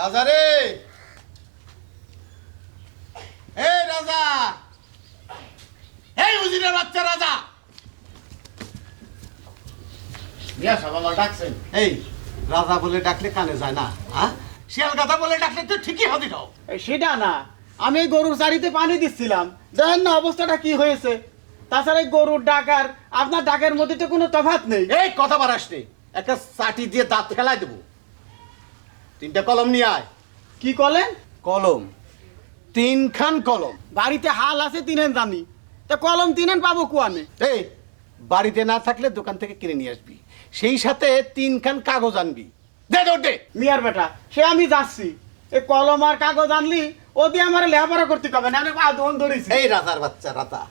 রাজা রে, এই রাজা, এই উজিরের বাচ্চা রাজা, মিয়া সাহেব ডাকছেন। এই রাজা বলে ডাকলে কানে যায় না, হ্যাঁ? শিয়াল গাধা বলে ডাকলে তো ঠিকই হবে দাও। সেটা না, আমি এই গরুর চারিতে পানি দিচ্ছিলাম, দেখেন না অবস্থাটা কি হয়েছে। তাছাড়া এই গরুর ডাক আর আপনার ডাকের মধ্যে তো কোনো তফাৎ নেই। এই কথা বাড়াস নে, একটা চাটি দিয়ে দাঁত ফেলাই দেবো। 3টা কলম নিয়ে আয়। কি করলেন? কলম, 3খান কলম। বাড়িতে হাল আছে তিনেন জানি, তা কলম তিনেন পাবো কুয়ানে? এই বাড়িতে না থাকলে দোকান থেকে কিনে নিয়ে আসবি, সেই সাথে 3খান কাগজ আনবি। দে দৌড় দে। মিয়ার বেটা, সে আমি যাচ্ছি, এই কলম আর কাগজ আনলি ও দিয়ে আমার লেখাপড়া করতে হবে না, আমি আদন ধরেছি। এই রাজার বাচ্চা রাতা,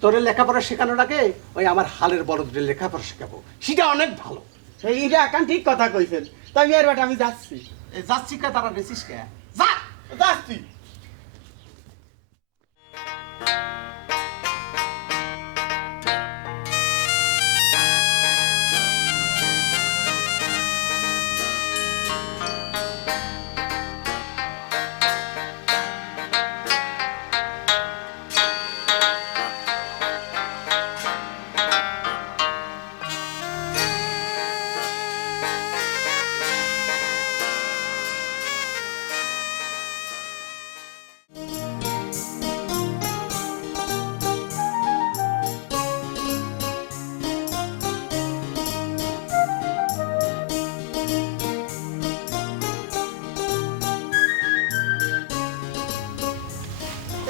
তোরে লেখাপড়া শেখানোটাকে ওই আমার হালের বড়দের লেখাপড়া শেখাবো, সেটা অনেক ভালো। এইটা এখন ঠিক কথা কইছেন। তাই মিয়ার বেটা আমি যাচ্ছি। এই যাচ্ছি কে, তারা বেশিস কে? যা। যাচ্ছি।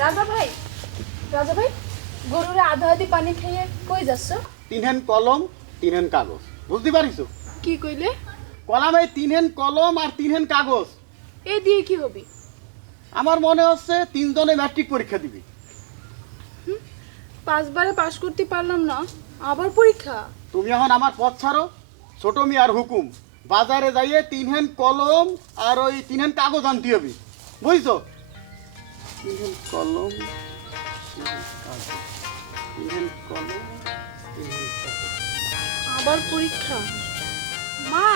রাজা ভাই, রাজা ভাই, গরুরে আধা আধি পানি খেয়ে কই যাচ্ছ? 3 কলম 3 কাগজ, বুঝতে পারিস? কি কইলে? কলমে 3 কলম আর 3 কাগজ। এ দিয়ে কি হবে? আমার মনে হচ্ছে 3 জনে ম্যাট্রিক পরীক্ষা দিবি। 5বারে পাশ করতে পারলাম না, আবার পরীক্ষা? তুমি এখন আমার পথ ছাড়ো, ছোট মিয়ার হুকুম, বাজারে যাইয়ে 3 কলম আর ওই 3 কাগজ আনতে হবে, বুঝছো? 3 কলম 3 কাগজ, 3 কলম 3 কাগজ। আবার পরীক্ষা? মা,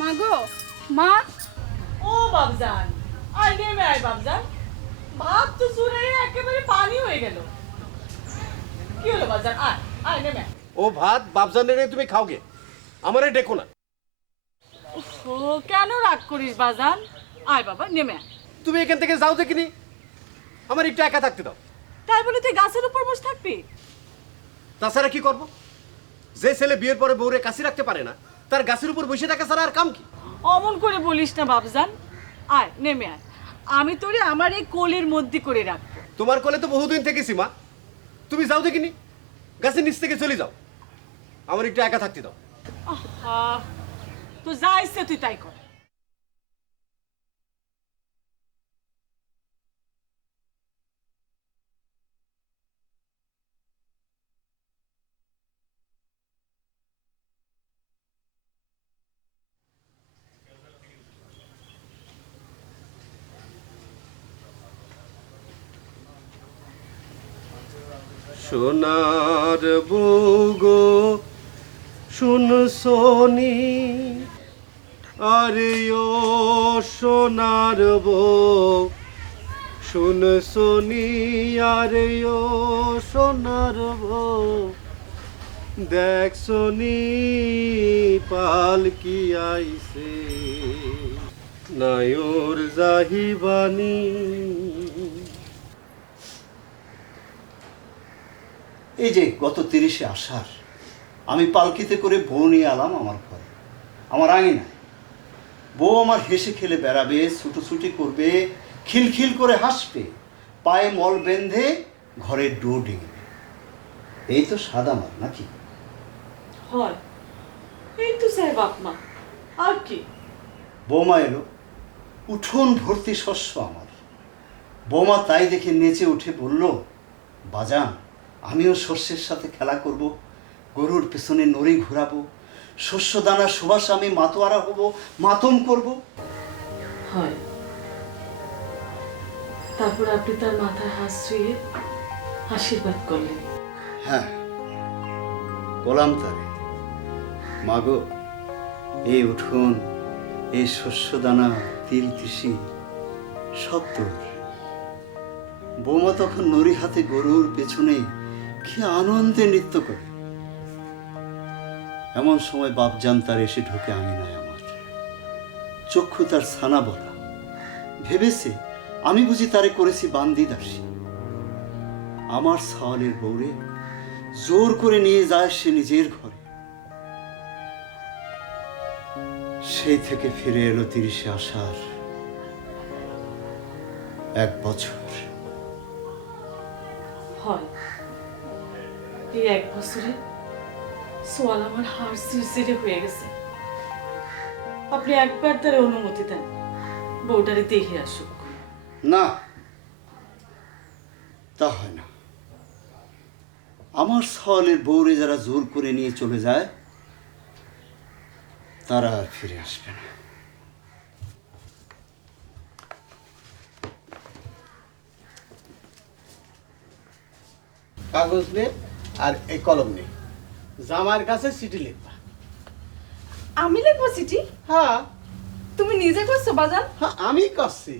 মা গো, মা। ও বাবজান, আয় নেমে আয় বাবজান, ভাত তো চুলে একেবারে পানি হয়ে গেল। কি হলো বাবজান? আয় আয় নেমে আয়। ও ভাত বাপজানের তুমি খাওগে, আমারে ডেকো না। ও কেন রাগ করিস বাজান? আয় বাবা নেমে আয়। তুমি এখান থেকে যাও দেখিনি, আমার একটু একা থাকতে দাও। তাই বলে তুই গাছের উপর বসে থাকবি? তাছাড়া কি করব? যে ছেলে বিয়ের পরে বউরে কাছে রাখতে পারে না, তার গাছের উপর বসে থাকা ছাড়া আর কাম কি? অমন করে বলিস না বাবজান, আয় নেমে আয়, আমি তোরে আমার এই কোলের মধ্যে করে রাখবো। তোমার কোলে তো বহুদিন থেকেছি মা, তুমি যাও দেখিনি, গাছের নিচ থেকে চলে যাও, আমার একটু একা থাকতে দাও। আহা, তো যা ইচ্ছে তুই তাই কর। সোনার বউগো শুন সোনি, আরে ও সোনার বউ শুন সোনি, আরে ও সোনার বউ দেখ সোনি পালকি আইছে নায়র জাহিবানি। এই যে গত 30শে আষাঢ় আমি পালকিতে করে বউ নিয়ে এলাম আমার ঘরে, আমার আঙিনায়। বউ আমার হেসে খেলে বেড়াবে, ছুটোছুটি করবে, খিলখিল করে হাসবে, পায়ে মল বেঁধে ঘরের ডো ডিঙবে। এই তো সাদা মার নাকি? হয়, এই তো স্যার বাপ মা, আর কি? বৌমা এলো, উঠোন ভর্তি শস্য আমার। বৌমা তাই দেখে নেচে উঠে বলল, বাজান আমিও শস্যের সাথে খেলা করব, গরুর পেছনে নড়ি ঘোরাবো, শস্য দানা সুবাস আমি মাতোয়ারা হব, মাতম করব। হয়, তারপর আপনি তার মাথায় হাত ছুঁয়ে আশীর্বাদ করলেন। হ্যাঁ, গোলাম তারে। মাগো, এই উঠোন এই শস্যদানা, তিল তিসি সব তোর। বৌমা তখন নড়ি হাতে গরুর পেছনে কি আনন্দে নৃত্য করে। এমন সময় বাপজান তার এসে ঢুকে আঙিনায় আমার, চক্ষু তার ছানা বলা। ভেবেছে আমি বুঝি তারে করেছি বান্দি দাসী। আমার সাওয়ালের বউরে জোর করে নিয়ে যায় সে নিজের ঘরে। সেই থেকে ফিরে এলো 30 আষাঢ়, 1 বছর। হয় এই 1 বছরে সোয়াল আমার হাড় সিরসিরে হয়ে গেছে। আপনি একবার তার অনুমতি দেন, বউটারে দেখে আসুক। না, তা হয় না। আমার সাওয়ালের বউরে যারা জোর করে নিয়ে চলে যায় তারা আর ফিরে আসবে না। কাগজ নে আর এই কলম নে, জামার কাছে চিঠি লিখবা। আমি লিখবো চিঠি? হ্যাঁ তুমি নিজে করছো বাজান? হ্যাঁ, আমি করছি।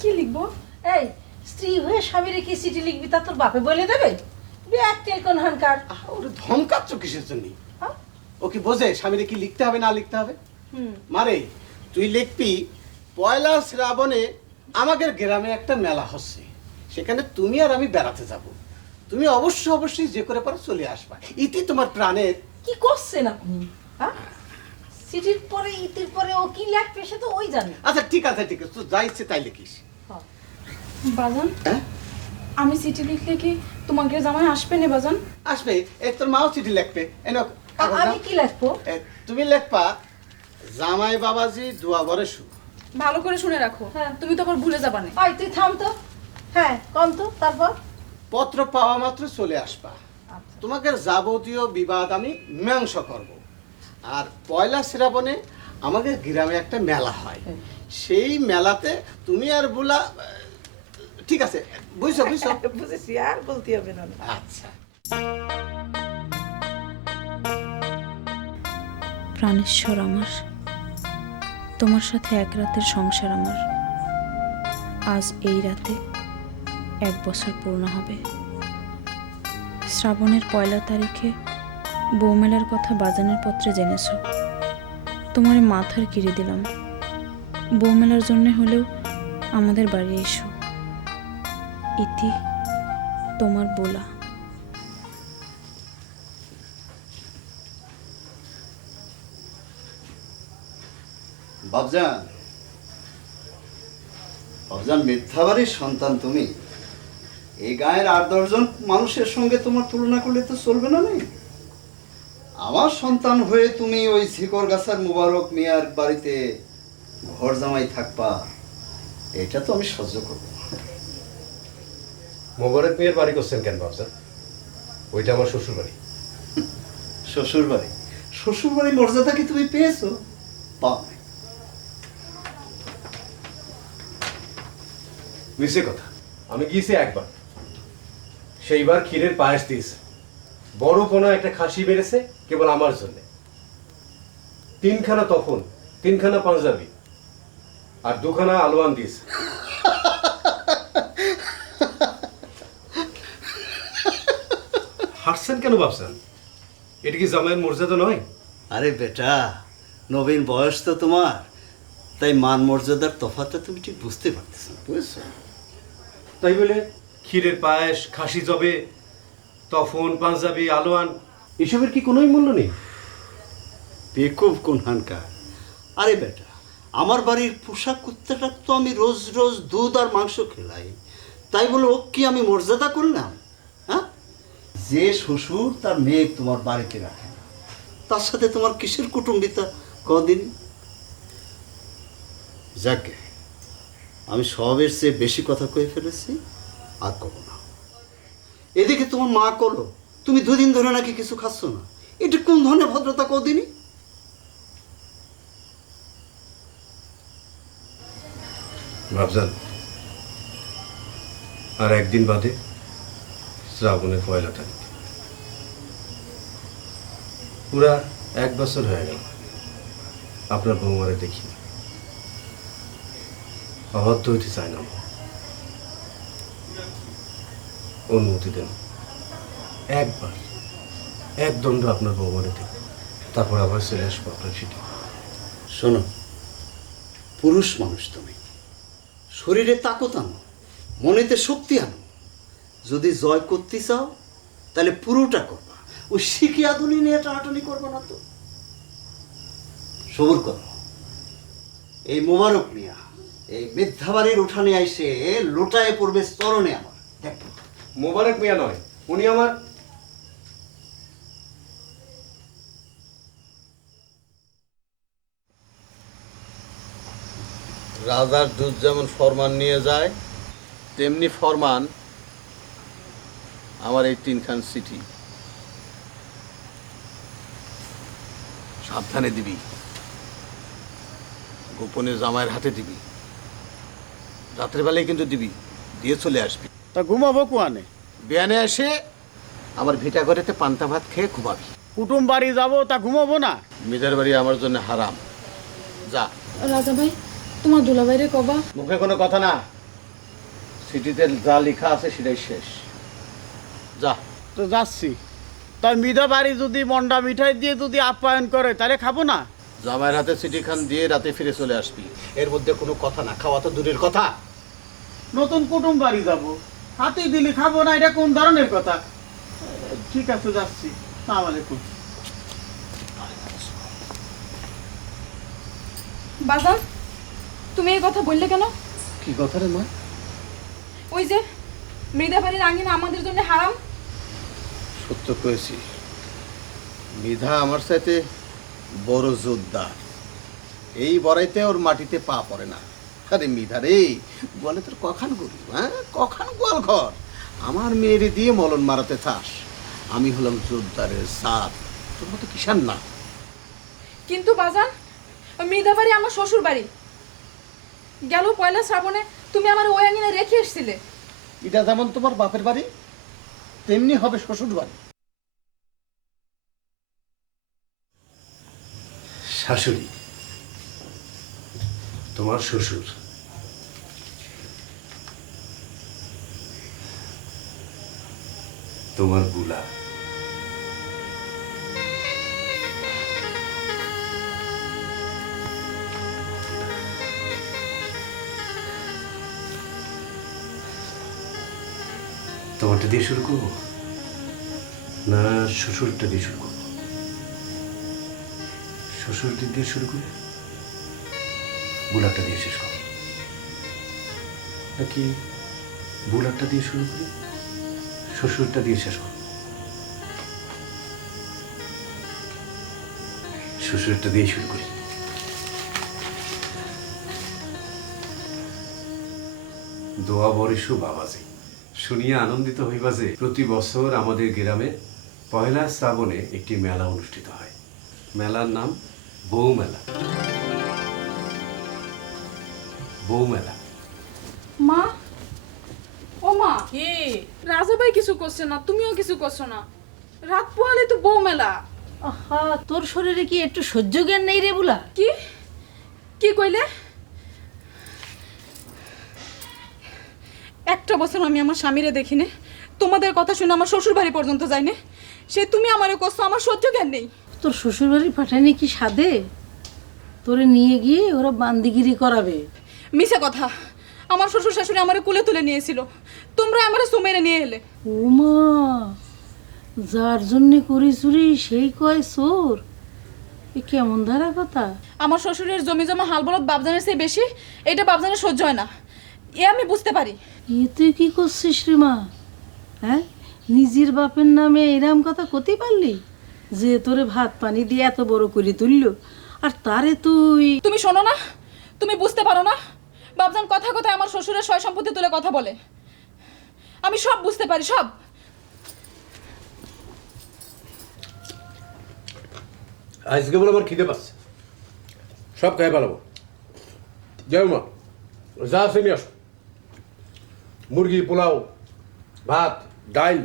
কি লিখবো? এই স্ত্রী হয়ে স্বামীর কি চিঠি লিখবি তা তোর বাপে বলে দেবে? ব্যাকটেল কোন হানকার। ওরে ধমকাচ্ছ কিসের জন্য? ও কি বোঝে স্বামীরে কি লিখতে হবে না লিখতে হবে? মারে তুই লিখবি, 1 শ্রাবণে আমাদের গ্রামে একটা মেলা হচ্ছে, সেখানে তুমি আর আমি বেড়াতে যাব। তুমি অবশ্যই যে করে পারো চলে আসবা। ইতি তোমার প্রাণের। কি করছেন আপনি? হ্যাঁ, চিঠির পরে ইতির পরে ও কি লিখবে সে তো ওই জানে। আচ্ছা ঠিক আছে তুই যা ইচ্ছে তাই লিখিস। বাজান, হ্যাঁ আমি চিঠি লিখলে কি তোমাকে জামাই আসবে না বাজান? আসবে। এই তোর মাও চিঠি লিখবে। আমি কি লিখবো? তুমি লিখবা, জামাই বাবাজি দুয়া বরেশু। ভালো করে শুনে রাখো, তুমি তো আবার ভুলে যাবা না। ওই তুই থাম তো। হ্যাঁ কোন তো, তারপর? পত্র পাওয়া মাত্র চলে আসবা। তোমাকে যাবতীয় বিবাদ আমি মীমাংসা করব। আর 1 শ্রাবণে আমাদের গ্রামে একটা মেলা হয়, সেই মেলাতে তুমি আর বুলা। ঠিক আছে, বুঝছো? বুঝেছি, আর বলতে হবে না। আচ্ছা। প্রাণেশ্বর আমার, তোমার সাথে 1 রাতের সংসার আমার আজ এই রাতে 1 বছর পূর্ণ হবে। শ্রাবণের 1 তারিখে বৌমেলার কথা বাজানের পত্রে জেনেছ। তোমার মাথার কিরে দিলাম, বৌমেলার জন্য হলেও আমাদের বাড়ি এসো। ইতি, তোমার বোলা। বাবজান, বাবজান মিথ্যাবাড়ির সন্তান তুমি। এই গায়ের 8-10 জন মানুষের সঙ্গে তোমার তুলনা করলে তো চলবে না। নেই আমার সন্তান হয়ে তুমি ওই ঝিকর গাছার মুবারক মিয়ার বাড়িতে ঘর জামাই থাকবা, এটা তো আমি সহ্য করব না। মোবারক মিয়ার বাড়ি করছেন কেন বাবজান? ওইটা আমার শ্বশুর বাড়ি। শ্বশুর বাড়ি? শ্বশুর বাড়ি মর্যাদা কি তুমি পেয়েছো? পাও নাই। মিশে কথা, আমি গিয়েছি একবার, সেইবার ক্ষীরের পায়েস দিয়েছে। বড় কোনা একটা খাসি বেড়েছে কেবল আমার জন্য। 3খানা তখন, 3খানা পাঞ্জাবি আর 2খানা আলোয়ান দিয়েছে। হাসছেন কেন বাবজান? এটা কি জামাইয়ের মর্যাদা নয়? আরে বেটা, নবীন বয়স তো তোমার, তাই মান মর্যাদার তফাৎটা তুমি ঠিক বুঝতে পারতেছো না, বুঝছো? তাই বলে ক্ষীরের পায়েস, খাসি জবে, তফন, পাঞ্জাবি, আলোয়ান এসবের কি কোনোই মূল্য নেই? বেকুব কোনখানকার। আরে বেটা, আমার বাড়ির পোষা কুত্তাটা তো আমি রোজ রোজ দুধ আর মাংস খেলাই, তাই বলে ও কি আমি মর্যাদা করলাম? হ্যাঁ, যে শ্বশুর তার মেয়ে তোমার বাড়িতে রাখে না, তার সাথে তোমার কিসের কুটুম্বিতা কদিন? যাকে আমি সবের চেয়ে বেশি কথা কয়ে ফেলেছি, আর কব না। এদিকে তোমার মা করো, তুমি 2 দিন ধরে নাকি কিছু খাচ্ছ না, এটা কোন ধরনের ভদ্রতা কদিনই? ভাবজান, আর একদিন বাদে শ্রাবণের 1 তারিখ, পুরা 1 বছর হয়ে গেল। আপনার বৌমারে দেখি অবাধ্য হইতে চাই না। অনুমতি দেন, একবার এক দণ্ড আপনার বৌমারে দেখ, তারপর আবার চলে আসবো আপনার সিটি। শোনো, পুরুষ মানুষ তুমি, শরীরে তাকত আনো, মনেতে শক্তি আনো। যদি জয় করতে চাও তাহলে পুরোটা করবা, ওই শিখি আদুনি নিয়ে টানাটানি করবা না তো। সবুর করো। এই মোবারক মিয়া এই মিথ্যাবাড়ির উঠানে আইসে লোটায় পড়বে চরণে আমার, দেখো। মোবারক মিয়া নয়, উনি আমার রাজার দুধ যেমন ফরমান নিয়ে যায়, তেমনি ফরমান আমার এই তিনখান চিঠি। সাবধানে দিবি, গোপনে জামাইয়ের হাতে দিবি, রাত্রে বেলায় কিন্তু দিবি, দিয়ে চলে আসবি। তা ঘুমাবো কোয়ানে? বিয়ানে এসে আমার ভিটা ঘরেতে পান্তা ভাত খেয়ে ঘুমাবি। কুটুম বাড়ি যাবো, তা ঘুমাবো না? মেয়েদের বাড়ি আমার জন্য হারাম। যা। রাজা ভাই, তোমার দুলাভাইরে কবা মুখে কোনো কথা না, চিঠিতে যা লেখা আছে সেটাই শেষ। যা। তো যাচ্ছি। তাই মিধা বাড়ি যদি মন্ডা মিঠাই দিয়ে যদি আপ্যায়ন করে তাহলে খাবো না? জামাইয়ের হাতে চিঠি খান দিয়ে রাতে ফিরে চলে আসবি, এর মধ্যে কোনো কথা না। খাওয়া তো দূরের কথা। নতুন কুটুম বাড়ি যাবো, হাতে দিলি খাবো না, এটা কোন ধরনের কথা? ঠিক আছে, যাচ্ছি। আসসালামু আলাইকুম। বাজান, তুমি এই কথা বললে কেন? কি কথা রে মা? ওই যে মৃদা বাড়ির আঙিনা আমাদের জন্য হারাম। সত্য কয়েছি, মিধা আমার সাথে বড় যোদ্ধা। এই বড়াইতে ওর মাটিতে পা পড়ে না। আরে মিধা রে, বলে তোর কখান গরু, হ্যাঁ কখান গোয়াল ঘর। আমার মেয়েরে দিয়ে মলন মারাতে চাস? আমি হলাম যোদ্ধারের সাপ, তোর মতো কিষান না। কিন্তু বাজান, ওই মৃদা বাড়ি আমার শ্বশুর বাড়ি। গেল পয়লা শ্রাবণে তুমি আমার ওই আঙিনায় রেখে এসেছিলে। এটা যেমন তোমার বাপের বাড়ি, তেমনি হবে শ্বশুর বাড়ি। শাশুড়ি, তোমার শ্বশুর, তোমার বুলা। তোমারটা দিয়ে শুরু করবো না শ্বশুরটা দিয়ে শুরু করবো? শ্বশুরটা দিয়ে শুরু করে বুলারটা দিয়ে শেষ করবো, নাকি বুলারটা দিয়ে শুরু করে শ্বশুরটা দিয়ে শেষ করবো? শ্বশুরটা দিয়ে শুরু করি। দোয়া বরিশু বাবাজি, শুনিয়া আনন্দিত হইবা যে প্রতি বছর আমাদের গ্রামে পয়লা শ্রাবণে একটি মেলা অনুষ্ঠিত হয়। মেলার নাম বউ মেলা। বউ মেলা। মা, ও মা, কি রাজা ভাই কিছু করছে না, তুমিও কিছু করছো না। রাত পোহালে তো বউ মেলা। আহা, তোর শরীরে কি একটু সহ্য জ্ঞান নেই রে বুলা? কি কি কইলে? একটা বছর আমি আমার স্বামীরে দেখিনি, তোমাদের কথা শুনে আমার শ্বশুর বাড়ি পর্যন্ত যাইনি। সে তুমি আমারে কষ্ট, আমার সহ্য জ্ঞান নেই। তোর শ্বশুর বাড়ি পাঠায়নি কি সাদে? তোরে নিয়ে গিয়ে ওরা বান্দিগিরি করাবে। মিছে কথা, আমার শ্বশুর শাশুড়ি আমারে কুলে তুলে নিয়েছিল, তোমরা আমারে সুমেরে নিয়ে এলে। ওমা, যার জন্যে করি চুরি সেই কয় চোর, এ কেমন ধারা কথা? আমার শ্বশুরের জমি জমা হাল বলদ বাপজানের চেয়ে বেশি, এটা বাপজানের সহ্য হয় না, এ আমি বুঝতে পারি। এ তুই কি করছিস রে মা? হ্যাঁ, নিজের বাপের নামে এরম কথা কতি পারলি? যে তোরে ভাত পানি দিয়ে এত বড় করে তুললো, আর তারে তুই। তুমি শোনো না, তুমি বুঝতে পারো না? বাপজান কথা কথা আমার শ্বশুরের সয় সম্পত্তি তুলে কথা বলে। আমি সব বুঝতে পারি, সব। আজকে বলে আমার খিদে পাচ্ছে, সব খাই পালাবো। যাও মা, যা আছে নিয়ে আসো। মুরগি, পোলাও, ভাত, ডাইল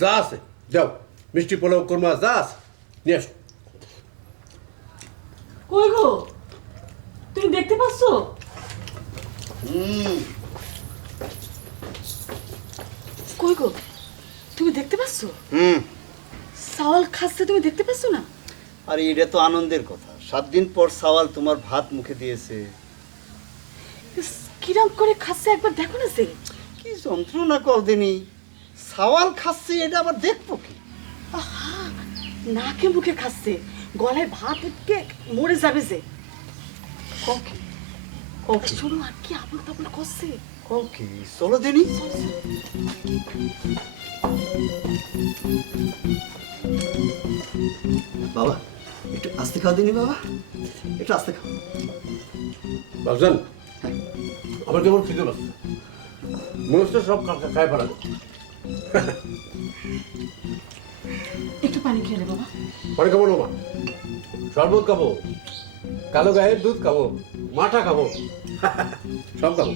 যা আছে যাও, মিষ্টি পোলাও, কোরমা যা আছে নিয়ে আসো। কই গো? তুমি দেখতে পাচ্ছো? কই গো, তুমি দেখতে পাচ্ছো? সাওয়াল খাচ্ছে, তুমি দেখতে পাচ্ছো না? আর এটা তো আনন্দের কথা, 7 দিন পর সাওয়াল তোমার ভাত মুখে দিয়েছে। কিরম করে খাচ্ছে একবার দেখো না। সে কি যন্ত্রণা কদিনই সাওয়াল খাচ্ছে, এটা আবার দেখবো কি? নাকে মুখে খাচ্ছে, গলায় ভাত উঠকে মরে যাবে যে। কি শোনো, আর কি আবল তাবল করছে। কি চলো দিনি। বাবা একটু আস্তে খাওয়া দিনি, বাবা একটু আস্তে খাও। বাবজান, আমার কেমন খিদে পাচ্ছে, মনে হচ্ছে সব খায় ফেলা যায়। একটু পানি খেয়ে নে বাবা। পানি খাবো না মা, শরবত খাবো, কালো গায়ের দুধ খাবো, মাঠা খাবো, সব খাবো।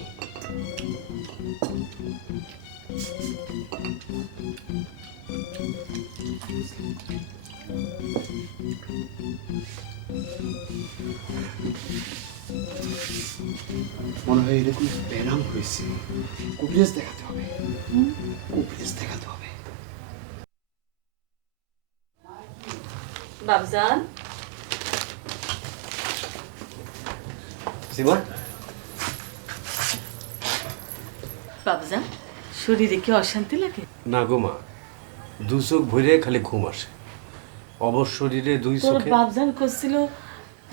মনে হয় এরকম ব্যারাম হয়েছে, কবিরাজ দেখাতে হবে, কবিরাজ দেখাতে হবে। বাবজান, জীবন বাবজান, শরীরে কি অশান্তি লাগে? না গো মা, 2 চোখ ভরে খালি ঘুম আসে, অবশ শরীরে 2 তোর চোখে। বাবজান করছিল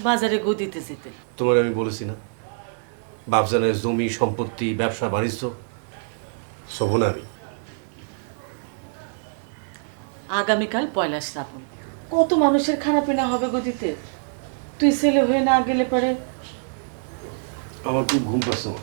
বাজারে গদিতে যেতে। তোমার আমি বলেছি না, বাবজানের জমি সম্পত্তি ব্যবসা বাণিজ্য সব না আমি। আগামীকাল 1 শ্রাবণ, কত মানুষের খানা পিনা হবে গদিতে। তুই ছেলে হয়ে না গেলে পরে। আমার খুব ঘুম পাচ্ছে মা।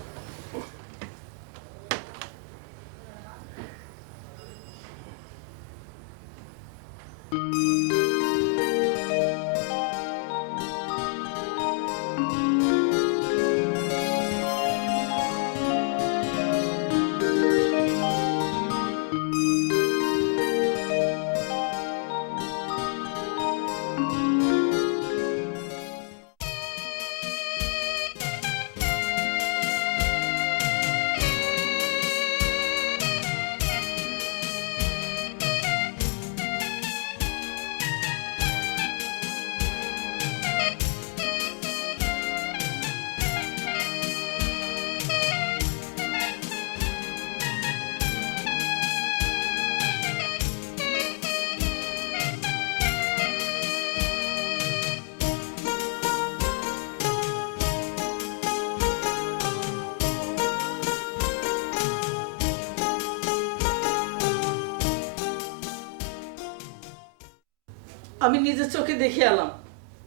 আমি নিজের চোখে দেখে এলাম।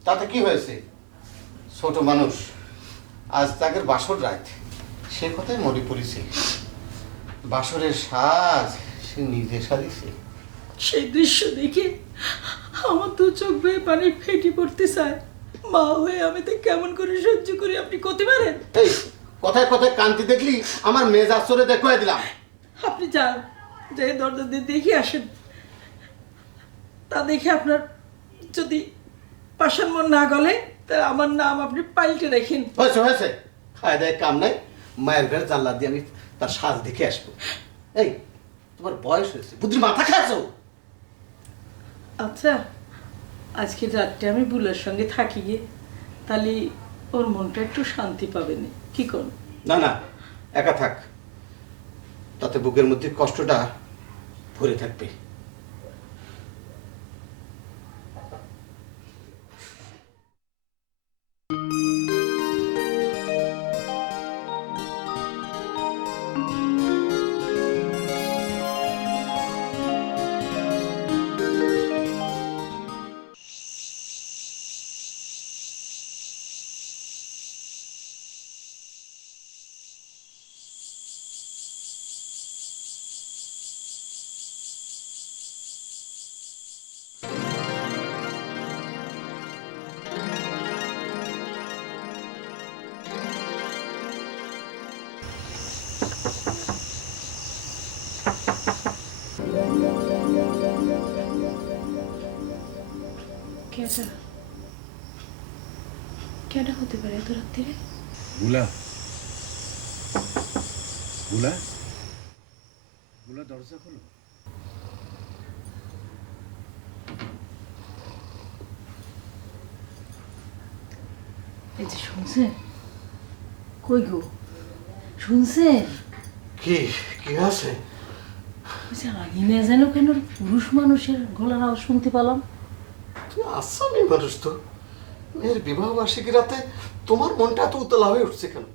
তাতে কি হয়েছে? ছোট মানুষ, আজ তাকে বাসর রাত, সে কথাই মনে পড়েছে। বাসরের সাজ সে নিজে সাজিছে। সেই দৃশ্য দেখে আমার 2 চোখ বেয়ে পানি ফেটে পড়তে চায়। মা হয়ে আমি তো কেমন করে সহ্য করি, আপনি করতে পারেন? এই কথায় কথায় কান্তি দেখলি আমার মেজাজ চলে দেখাই দিলাম। আপনি যান, যে দরজা দিয়ে দেখে আসেন। তা দেখে আপনার যদি পাষাণ মন না গলে, তা আমার নাম আপনি পাল্টে রাখেন। হয়েছে হয়েছে, খায় দেয় কাম নাই। মায়ের ঘরে জানলা দিয়ে আমি তার সাজ দেখে আসবো। এই তোমার বয়স হয়েছে, বুদ্ধির মাথা খাচ্ছো। আচ্ছা, আজকে রাতটা আমি বুলার সঙ্গে থাকি গিয়ে, তাহলে ওর মনটা একটু শান্তি পাবে না, কি করুন? না না, একা থাক, তাতে বুকের মধ্যে কষ্টটা ভরে থাকবে। কেডা কেডা হতে পারে এত রাত্রিরে? বুলা বুলা বুলা দরজা খোলো। এই যে শুনছেন? কই গো শুনছেন? কি কি আছে? রাগিনা যেন কেন পুরুষ মানুষের গলার আওয়াজ শুনতে পেলাম। তুমি আসামি মানুষ তো, মেয়ের বিবাহ বার্ষিকী রাতে তোমার মনটা এত উতলা হয়ে উঠছে কেন?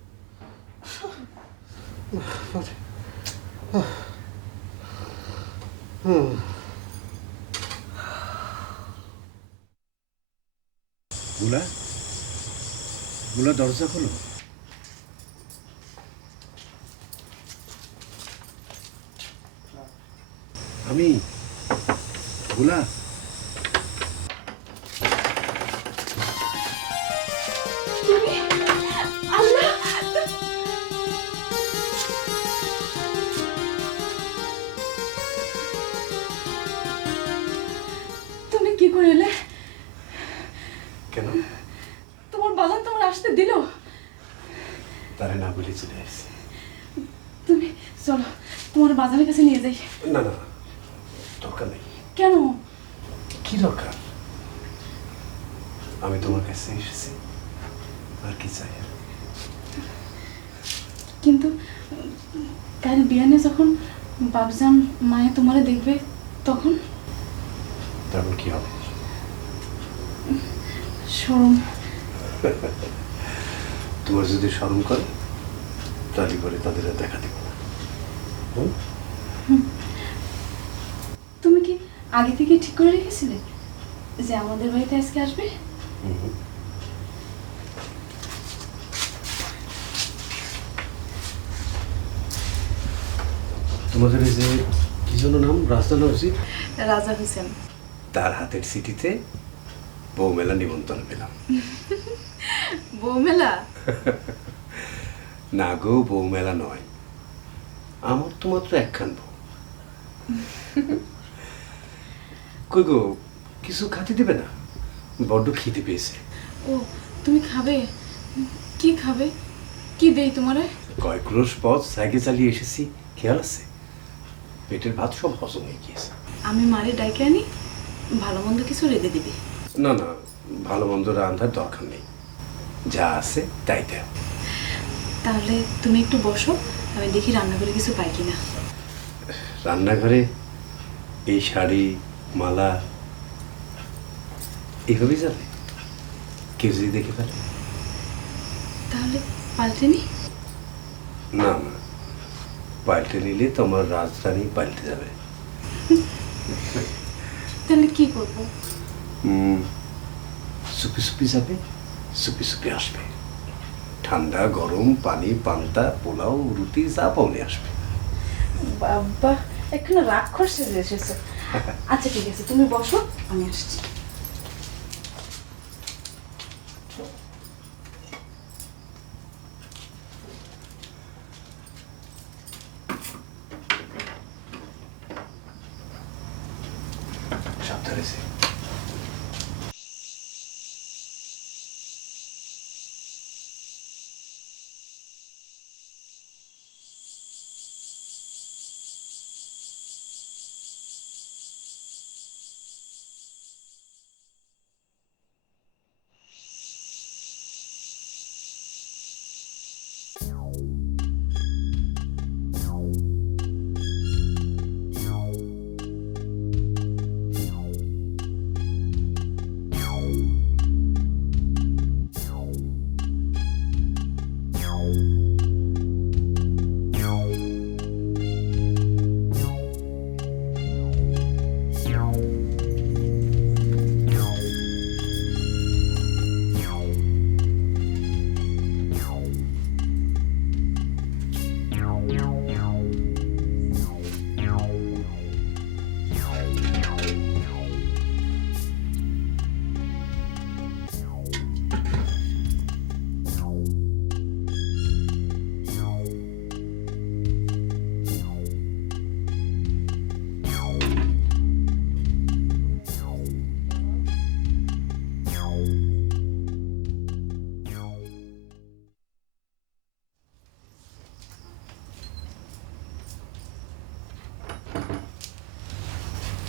বুলা বুলা দরজা খোলো। আমি বুলা তুমি কি করে এলে? কেন? তোমার বাজান তোমার আসতে দিল? তারে না বলে চলে আসছি। তুমি চলো তোমার বাজানের কাছে নিয়ে যাই। না না, দরকার নেই। কেন? কি দরকার? আমি তোমার কাছে এসেছি, আর কি চাই? কিন্তু কাল বিয়ানে যখন বাবজান মায়ে তোমারে দেখবে তখন তারপর কি হবে? শরম। তোমার যদি শরম করে তাহলে করে তাদের আর দেখা দিব না। তুমি কি আগে থেকে ঠিক করে রেখেছিলে যে আমাদের বাড়িতে আজকে আসবে? তোমাদের এই যে কি যেন নাম, রাজা নজির, রাজা হোসেন। তার হাতের চিঠিতে বউ মেলা নিমন্ত্রণ পেলাম। বউ মেলা? না গো, বউ মেলা নয়, আমার তো মাত্র একখান বউ। কই গো, কিছু খাতে দেবে না? বড্ড খিদে পেয়েছে। ও তুমি খাবে? কি খাবে? কি দেই তোমারে? কয়েক ক্রোশ পথ সাইকেল চালিয়ে এসেছি, খেয়াল আছে? পেটের ভাত সব হজম হয়ে গিয়েছে। আমি মারে ডাইকে আনি, ভালো মন্দ কিছু রেঁধে দিবি। না না, ভালো মন্দ রান্ধার দরকার নেই, যা আছে তাই দেও। তাহলে তুমি একটু বসো, আমি দেখি রান্নাঘরে কিছু পাই কিনা। রান্নাঘরে এই শাড়ি মালা এইভাবেই যাবে? কেউ যদি দেখে ফেলে? তাহলে পাল্টে নি? না না, পাল্টে নিলে তোমার রাজধানী পাল্টে যাবে। তাহলে কি করব? চুপি চুপি যাবে, চুপি চুপি আসবে। ঠান্ডা গরম পানি, পান্তা, পোলাও, রুটি যা পাওনে আসবে। বাবা এখানে রাক্ষস সেজে এসেছে। আচ্ছা ঠিক আছে, তুমি বসো, আমি আসছি। সাবধানে যে।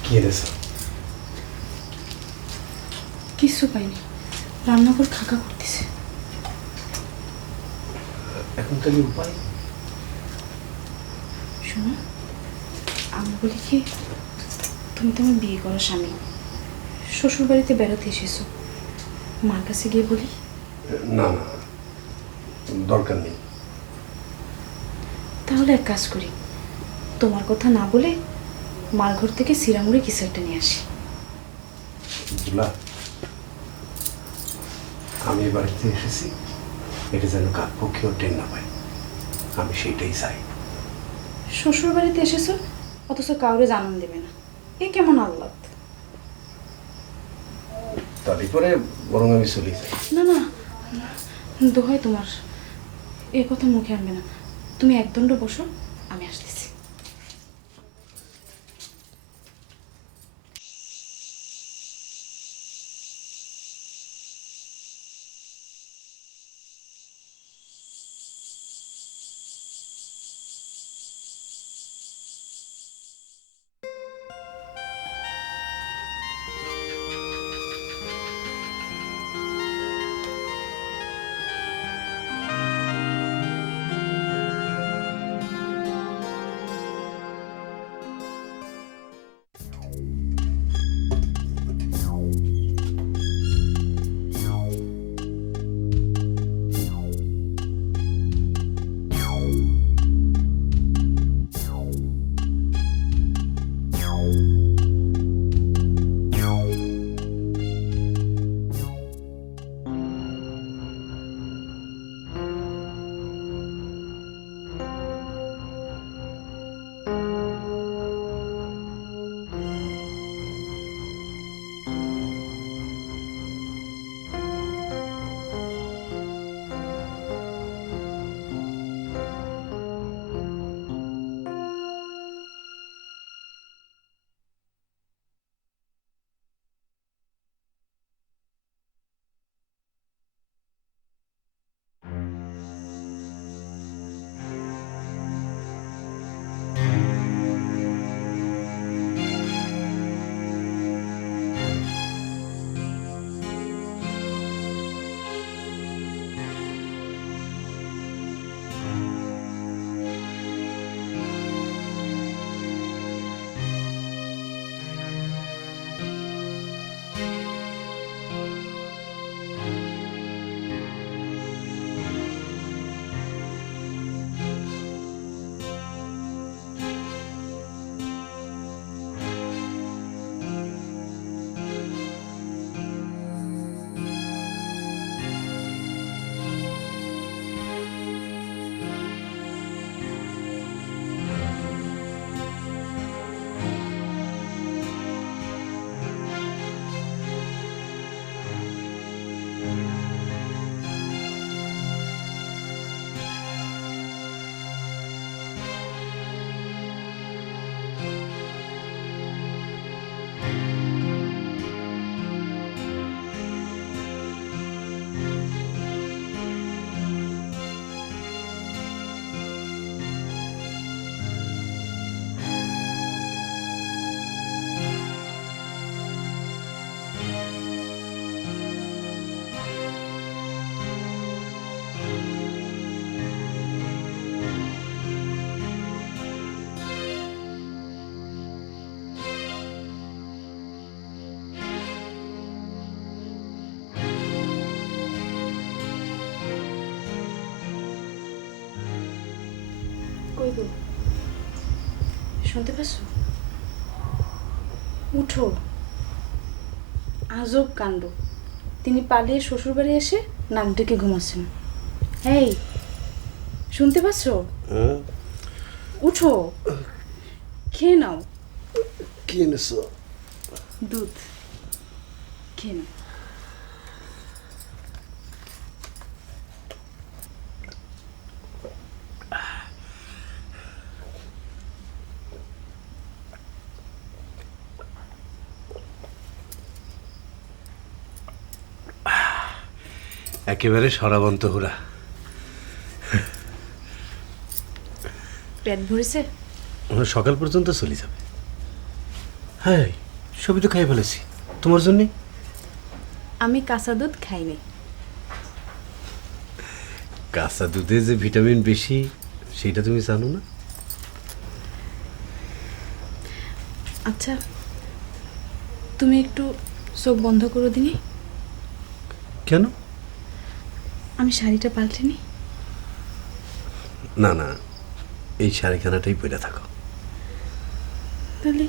কি এনেছো? কিছু পাইনি, রান্নাঘর খাকা করতেছে। এখন তাহলে উপায়? শোনো, আমি বলি কি, তুমি তো আমার বিয়ে করা স্বামী, শ্বশুর বাড়িতে বেড়াতে এসেছো, মার কাছে গিয়ে বলি। না না, দরকার নেই। তাহলে এক কাজ করি, তোমার কথা না বলে মার ঘর থেকে সিরামুড়ি কিছু একটা নিয়ে আসি। বুলা, আমি এ বাড়িতে এসেছি, এটা যেন কার পক্ষেও টেন না পাই, আমি সেইটাই চাই। শ্বশুর বাড়িতে এসেছো অথচ কাউরে জানান দেবে না, এ কেমন আহ্লাদ। তারপরে বরং আমি চলে যাই। না না, দোহাই তোমার, এ কথা মুখে আনবে না। তুমি একদণ্ড বসো, আমি আসতেছি। কই গো, শুনতে পাচ্ছ? উঠো, আজব কাণ্ড, তিনি পালিয়ে শ্বশুরবাড়ি এসে নাক ডেকে ঘুমাচ্ছেন। এই, শুনতে পাচ্ছ? উঠো, খেয়ে নাও। কি এনেছো? দুধ খেয়ে নাও। একেবারে সরাবন্ত হুরা। পেট ভরেছে? সকাল পর্যন্ত চলে যাবে। হ্যাঁ সবই তো খাই ফেলেছি তোমার জন্যে। আমি কাঁচা দুধ খাইনি। কাঁচা দুধে যে ভিটামিন বেশি সেটা তুমি জানো না? আচ্ছা তুমি একটু চোখ বন্ধ করে দিনি। কেন? আমি শাড়িটা পাল্টিনি। না না, এই শাড়িখানাটাই পরে থাকো। তাহলে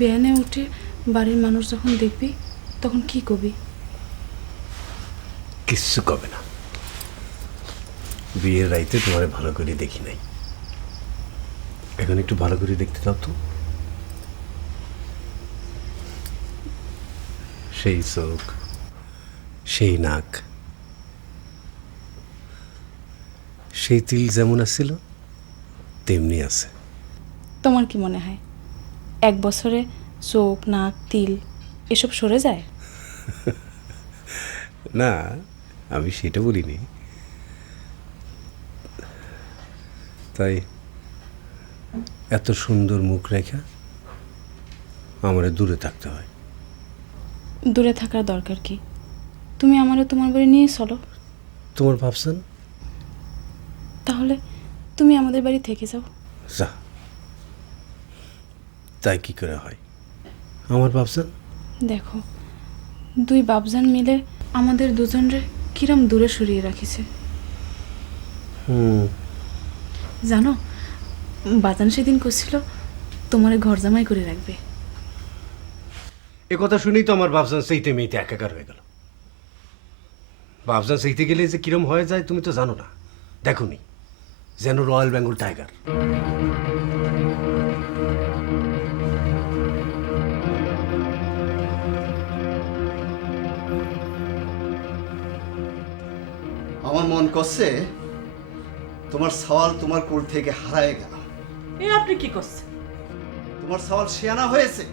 বেয়ানে উঠে বাড়ির মানুষ যখন দেখবি তখন কি কবি? কিচ্ছু কবে না। বিয়ের রাইতে তোমারে ভালো করে দেখি নাই, এখন একটু ভালো করে দেখতে দাও তো। সেই চোখ, সেই নাক, সেই তিল যেমন আছিল তেমনি আছে। তোমার কি মনে হয় 1 বছরে চোখ নাক তিল এসব সরে যায়? না, আমি সেটা বলিনি। তাই এত সুন্দর মুখ রেখা আমারে দূরে থাকতে হয়। দূরে থাকার দরকার কি? তুমি আমারও তোমার বাড়ি নিয়ে চলো। তোমার ভাবছেন? তাহলে তুমি আমাদের বাড়ি থেকে যাও। যা, তাই কি করে হয়? আমার ভাবছেন? দেখো 2 বাপজান মিলে আমাদের দুজনরে কিরম দূরে সরিয়ে রাখিছে। জানো বাজান সেদিন করছিল তোমারে ঘর জামাই করে রাখবে। এ কথা শুনেই তো আমার ভাবছেন সেইতে মেয়েতে একাকার হয়ে গেল। ভাবছেন সেইতে গেলে যে কিরম হয়ে যায় তুমি তো জানো না, দেখোনি যেন রয়্যাল বেঙ্গল টাইগার। আমার মন করছে তোমার সওয়াল তোমার কোল থেকে হারায় গেল। এ আপনি কি করছেন? তোমার সওয়াল শিয়ানা হয়েছে,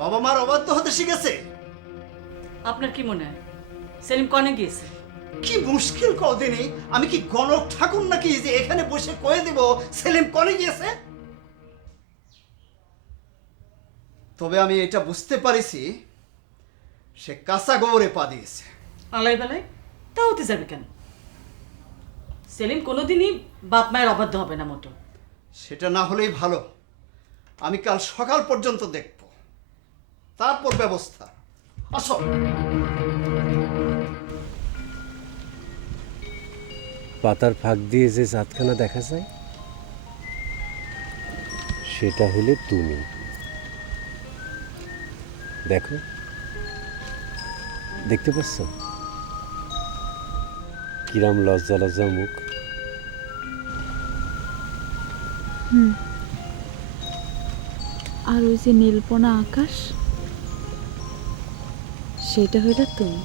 বাবা মার অবাধ্য হতে শিখেছে। আপনার কি মনে হয় সেলিম কনে গিয়েছে? কি মুশকিল কদিনে, আমি কি গণক ঠাকুর নাকি যে এখানে বসে কয়ে দেব সেলিম কনে গিয়েছে? তবে আমি এটা বুঝতে পারিছি সে কাঁচা গোবরে পা দিয়েছে। আলাই বেলায় তা হতে যাবে কেন? সেলিম কোনোদিনই বাপ মায়ের অবাধ্য হবে না মোটো। সেটা না হলেই ভালো। আমি কাল সকাল পর্যন্ত দেখব, তারপর ব্যবস্থা। আসো। পাতার ফাঁক দিয়ে যে চাঁদখানা দেখা যায় সেটা হলে তুমি। দেখো, দেখতে পাচ্ছ কিরাম লজ্জা লজ্জা মুখ। আর ওই যে নীলপনা আকাশ, সেটা হইলে তুমি।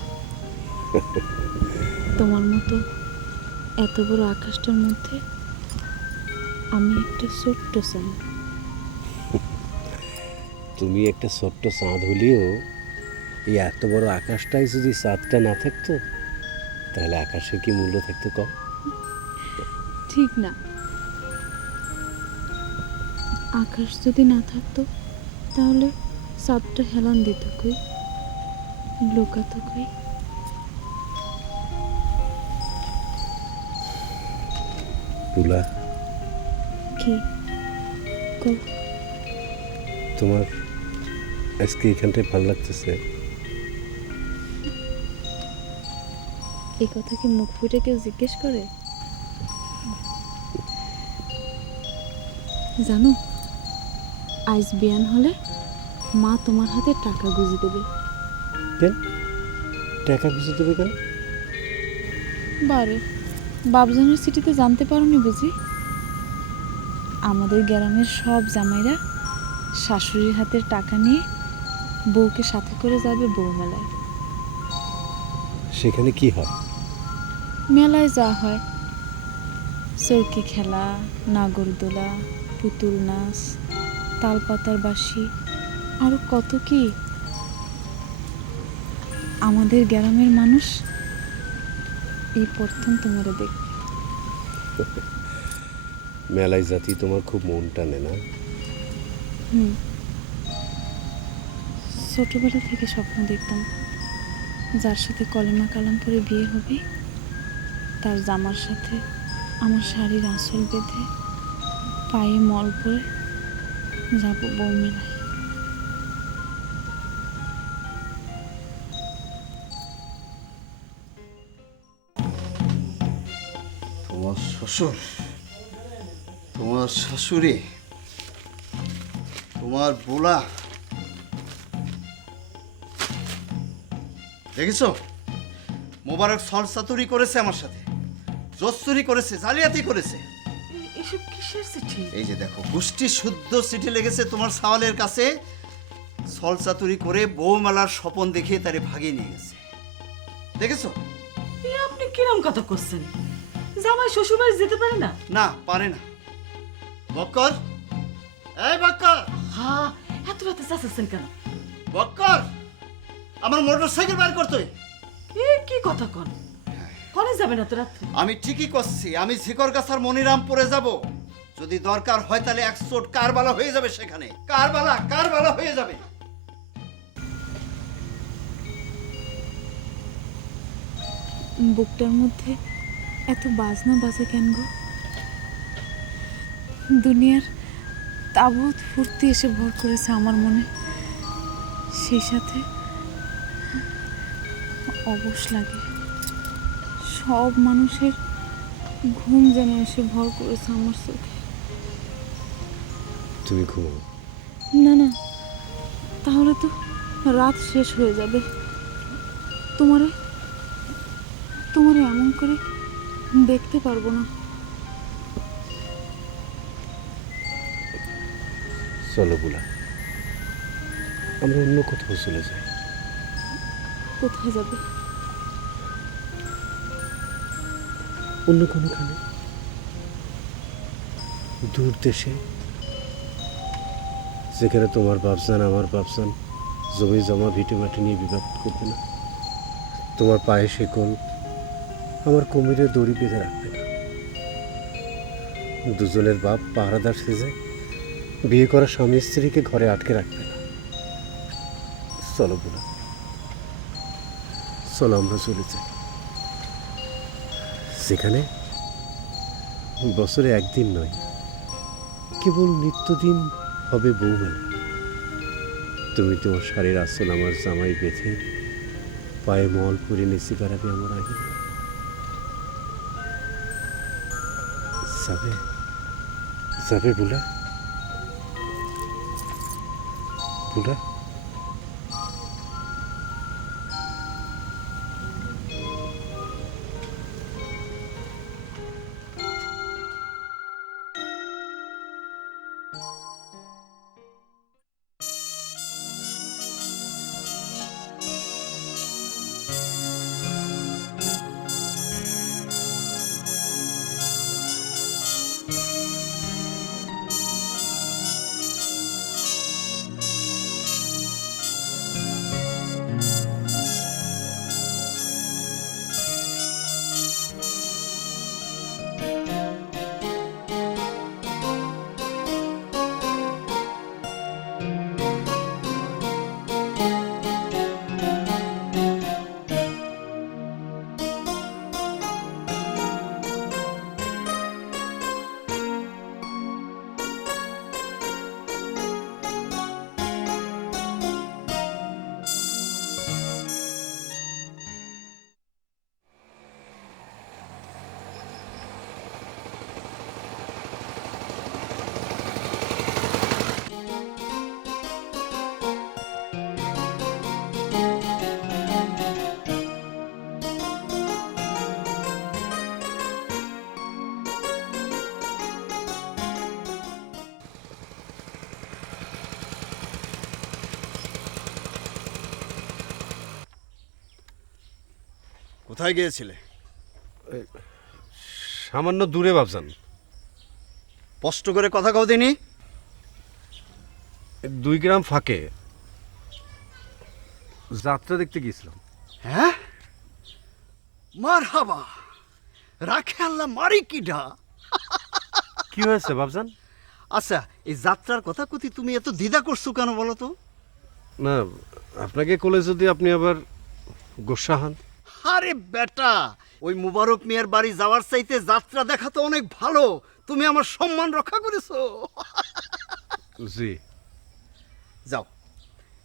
তোমার মতো এত বড় আকাশটার মধ্যে আমি একটা ছোট্ট চাঁদ। তুমি একটা ছোট্ট চাঁদ হলেও এই এত বড় আকাশটাই যদি চাঁদটা না থাকতো তাহলে আকাশের কি মূল্য থাকতো কম? ঠিক না, আকাশ যদি না থাকতো তাহলে চাঁদটা হেলান দিত কই, লুকাতো কই? পুলা, কি কও? তোমার আজকে এখানটায় ভালো লাগতেছে? এই কথা কি মুখ ফুটে কেউ জিজ্ঞেস করে? জানো আজ বিয়ান হলে মা তোমার হাতে টাকা গুঁজে দেবে। কেন টাকা বুঝে দেবে কেন? বারে বাবজানের সিটিতে জানতে পারোনি বুঝি? আমাদের গ্রামের সব জামাইরা শাশুড়ির হাতের টাকা নিয়ে বউকে সাথে করে যাবে বউ মেলায়। সেখানে কি হয়? মেলায় যা হয় চরকি খেলা, নাগরদোলা, পুতুল নাচ, তালপাতার বাঁশি, আরো কত কি। আমাদের গ্রামের মানুষ এই প্রথম তোমারে দেখবে। মেলায় জাতি তোমার খুব মন টানে না? ছোটবেলা থেকে স্বপ্ন দেখতাম যার সাথে কলেমা কালাম পরে বিয়ে হবে তার জামার সাথে আমার শাড়ির আঁচল বেঁধে পায়ে মল পরে যাবো বউ মেলায়। তোমার শ্বশুর, তোমার শাশুড়ি, তোমার বোলা, দেখেছ মোবারক সলসাতুরি করেছে আমার সাথে, জোচ্চুরি করেছে, জালিয়াতি করেছে। এসব কিসের চিঠি? এই যে দেখো, গোষ্ঠী শুদ্ধ চিঠি লেগেছে তোমার সাওয়ালের কাছে, সলসাতুরি করে বউমেলার স্বপন দেখিয়ে তারে ভাগিয়ে নিয়ে গেছে। দেখেছো? আপনি কিরম কথা করছেন? জামাই শ্বশুর বাড়ি যেতে পারে না? না, পারে না। বক্কর, এই বক্কর, হ্যাঁ, এত রাতে চাচ্ছেন কেন? বক্কর, আমার মোটর সাইকেল বার করতে। এ কি কথা কন? কনে যাবেন এত রাত্রে? আমি ঠিকই করছি, আমি ঝিকরগাছার মনিরামপুরে যাব। যদি দরকার হয় তাহলে 100 কারবালা হয়ে যাবে সেখানে, কারবালা হয়ে যাবে। বুকটার মধ্যে এত বাজনা বাজে কেন গো? দুনিয়ার তাবৎ ফুর্তি এসে ভর করেছে আমার মনে, সেই সাথে অবশ লাগে। সব মানুষের ঘুম যেন এসে ভর করেছে আমার চোখে। তুমি ঘুমাও। না না, তাহলে তো রাত শেষ হয়ে যাবে। তোমারে এমন করে দেখতে পারবো না। চলো বুলা, আমরা অন্য কোথাও চলে যাই। কোথায় যাবে? অন্য কোনোখানে, দূর দেশে, যেখানে তোমার বাপজান আমার বাপজান জমি জমা ভিটে মাটি নিয়ে বিবাদ করবে না, তোমার পায়ে শেকল আমার কোমরে দড়ি বেঁধে রাখবে না, দুজনের বাপ পাহারাদার সেজে বিয়ে করা স্বামী স্ত্রীকে ঘরে আটকে রাখবে না। চলো বুলা, চলো আমরা চলে যাই, সেখানে বছরে একদিন নয়, কেবল নিত্যদিন হবে বউমেলা। তুমি তোমার শাড়ির আঁচল আমার জামাই বেঁধে পায়ে মল পরে নেচে বেড়াবে আমার আগে। যাবে যাবে বুলা, বুলা। কোথায় গিয়েছিলে? সামান্য দূরে ভাবছেন। স্পষ্ট করে কথা কও দিনি। 2 গ্রাম ফাঁকে যাত্রা দেখতে গিয়েছিলাম। হ্যাঁ, মারহাবা, রাখে আল্লাহ মারি কিডা। কি হয়েছে ভাবছেন? আচ্ছা, এই যাত্রার কথা কতি তুমি এত দ্বিধা করছো কেন বলো তো? না আপনাকে কোলে যদি আপনি আবার গোসা হন। আরে বেটা, ওই মুবারক মিয়ার বাড়ি যাওয়ার চাইতে যাত্রা দেখা তো অনেক ভালো। তুমি আমার সম্মান রক্ষা করেছো। জি। যাও,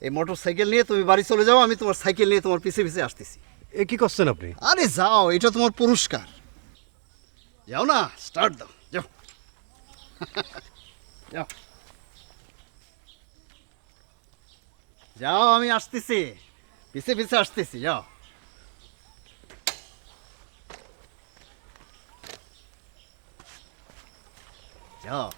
এই মোটর সাইকেল নিয়ে তুমি বাড়ি চলে যাও, আমি তোমার সাইকেল নিয়ে তোমার পিছে পিছে আসতেছি। এ কি করছেন আপনি? আরে যাও, এটা তোমার পুরস্কার। যাও না, স্টার্ট দাও, যাও। যাও যাও, আমি আসতেছি, পিছে পিছে আসতেছি, যাও। যাও।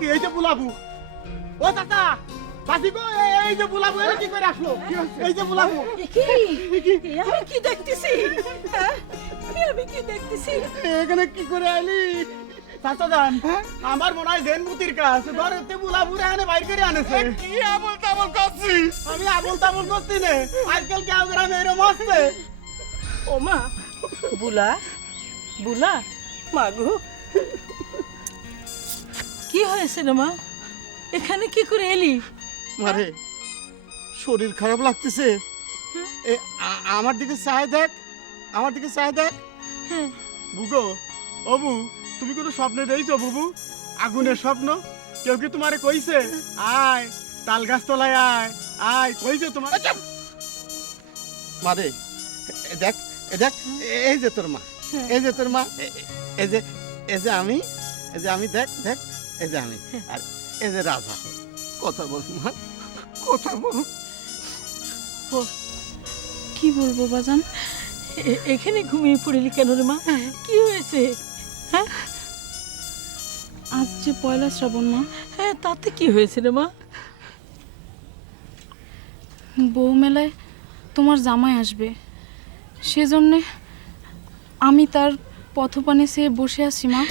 কি এই যে বুলাবু, ও চাচা বাসি গো, এই যে বুলাবু, এরা কি করে আসলো? এই যে বুলাবু, আমি কি দেখতেছি? হ্যাঁ? আমি কি দেখতেছি? এখানে কি করে আইলি? চাচা জান, আমার মনে হয় জেনমুতির কাজ ধরতে বুলাবু এখানে বাইর করে আনেছে। কি আবল তাবল করছিস? আমি আবল তাবল করছি না, আজকাল কেউ গ্রামে এরম আসছে। ও মা, বুলা বুলা, মাগো কি হয়েছে রে মা? এখানে কি করে এলি? মারে শরীর খারাপ লাগতেছে। আমার দিকে চায় দেখ, আমার দিকে চায় দেখ। হ্যাঁ। বুগো, ও বু, তুমি কোনো স্বপ্নে দেখছো বুবু? আগুনের স্বপ্ন? কেউ কি তোমারে কইছে আয় তাল গাছ তলায় আয়, আয় কইছে তোমার? মারে দেখ, দেখ, এই যে তোর মা, এই যে তোর মা, এই যে, এই যে আমি, এই যে আমি, দেখ দেখ, এই যে আমি, আর এই যে রাজা। কথা বল মা, কথা বল। কি বলবো বাজান? এখানে ঘুমিয়ে পড়লি কেন রে মা? কি হয়েছে? হ্যাঁ আজ যে পয়লা শ্রাবণ মা, হ্যাঁ, তাতে কি হয়েছে রে মা? বউ মেলায় তোমার জামাই আসবে, সেজন্যে আমি তার পথপানে চেয়ে বসে আছি মা।